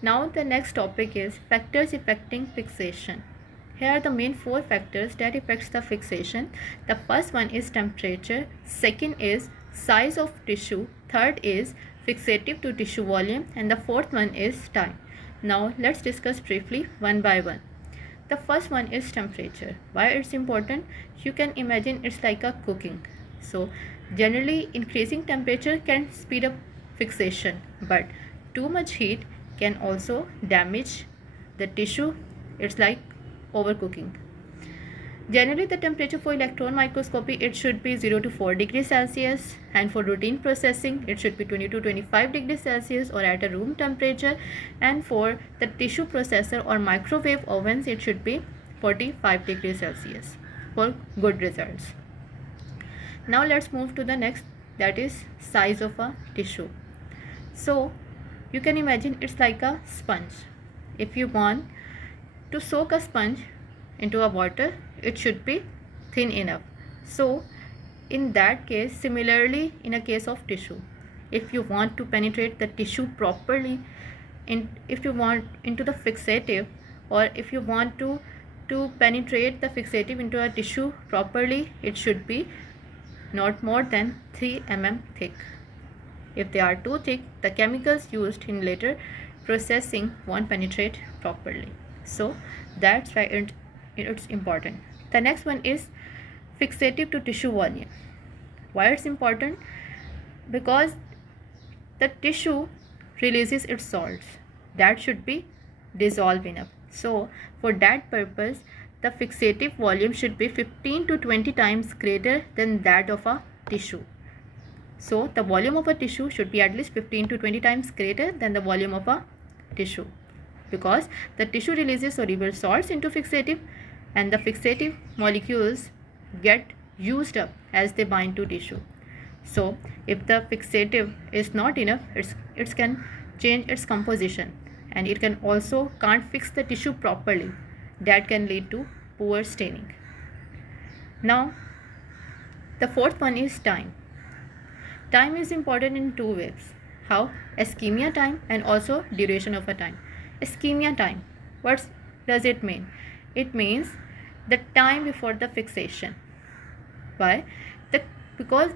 Now the next topic is factors affecting fixation. Here are the main four factors that affects the fixation. The first one is temperature, second is size of tissue, third is fixative to tissue volume, and the fourth one is time. Now let's discuss briefly one by one. The first one is temperature. Why it's important? You can imagine it's like a cooking. So generally increasing temperature can speed up fixation, but too much heat can also damage the tissue. It's like overcooking. Generally, the temperature for electron microscopy, it should be 0 to 4 degrees Celsius, and for routine processing it should be 20 to 25 degrees Celsius or at a room temperature, and for the tissue processor or microwave ovens it should be 45 degrees Celsius for good results. Now let's move to the next, that is size of a tissue. So you can imagine it's like a sponge. If you want to soak a sponge into a water, it should be thin enough. So in that case, similarly in a case of tissue, if you want to penetrate the tissue properly, if you want into the fixative, or if you want to penetrate the fixative into a tissue properly, it should be not more than 3 mm thick. If they are too thick, the chemicals used in later processing won't penetrate properly. So that's why it's important. The next one is fixative to tissue volume. Why it's important? Because the tissue releases its salts that should be dissolved enough. So for that purpose, the fixative volume should be 15 to 20 times greater than that of a tissue. So the volume of a tissue should be at least 15 to 20 times greater than the volume of a tissue, because the tissue releases soluble salts into fixative, and the fixative molecules get used up as they bind to tissue. So if the fixative is not enough, it can change its composition, and it can also can't fix the tissue properly. That can lead to poor staining. Now the fourth one is time. Time is important in two ways. How? Ischemia time and also duration of a time. Ischemia time, what does it mean? It means the time before the fixation. Why? Because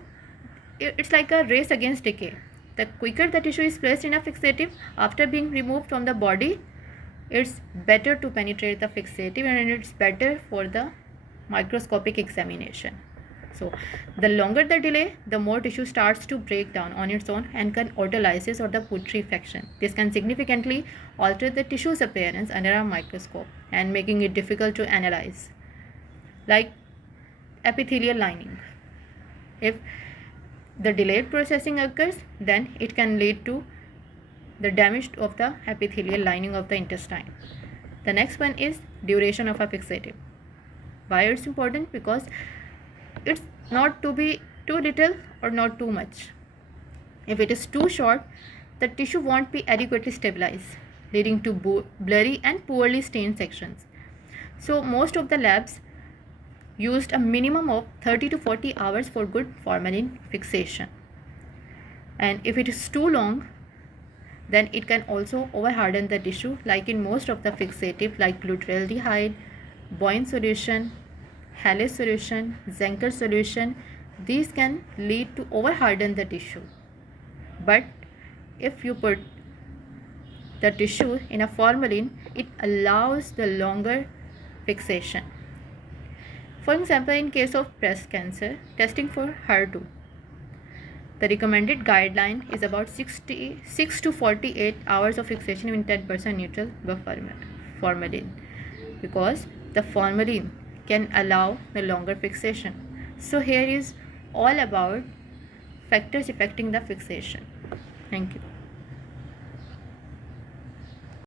it's like a race against decay. The quicker the tissue is placed in a fixative after being removed from the body, it's better to penetrate the fixative, and it's better for the microscopic examination. So the longer the delay, the more tissue starts to break down on its own and can autolysis or the putrefaction. This can significantly alter the tissue's appearance under a microscope and making it difficult to analyze. Like epithelial lining. If the delayed processing occurs, then it can lead to the damage of the epithelial lining of the intestine. The next one is duration of a fixative. Why it's important? Because it's not to be too little or not too much. If it is too short, the tissue won't be adequately stabilized, leading to blurry and poorly stained sections. So most of the labs used a minimum of 30 to 40 hours for good formalin fixation. And if it is too long, then it can also overharden the tissue, like in most of the fixative like glutaraldehyde, Boyne solution, Halley's solution, Zenker solution. These can lead to overharden the tissue. But if you put the tissue in a formalin, it allows the longer fixation. For example, in case of breast cancer, testing for HER2, the recommended guideline is about 66 to 48 hours of fixation in 10% neutral formalin, because the formalin can allow the longer fixation. So here is all about factors affecting the fixation. Thank you.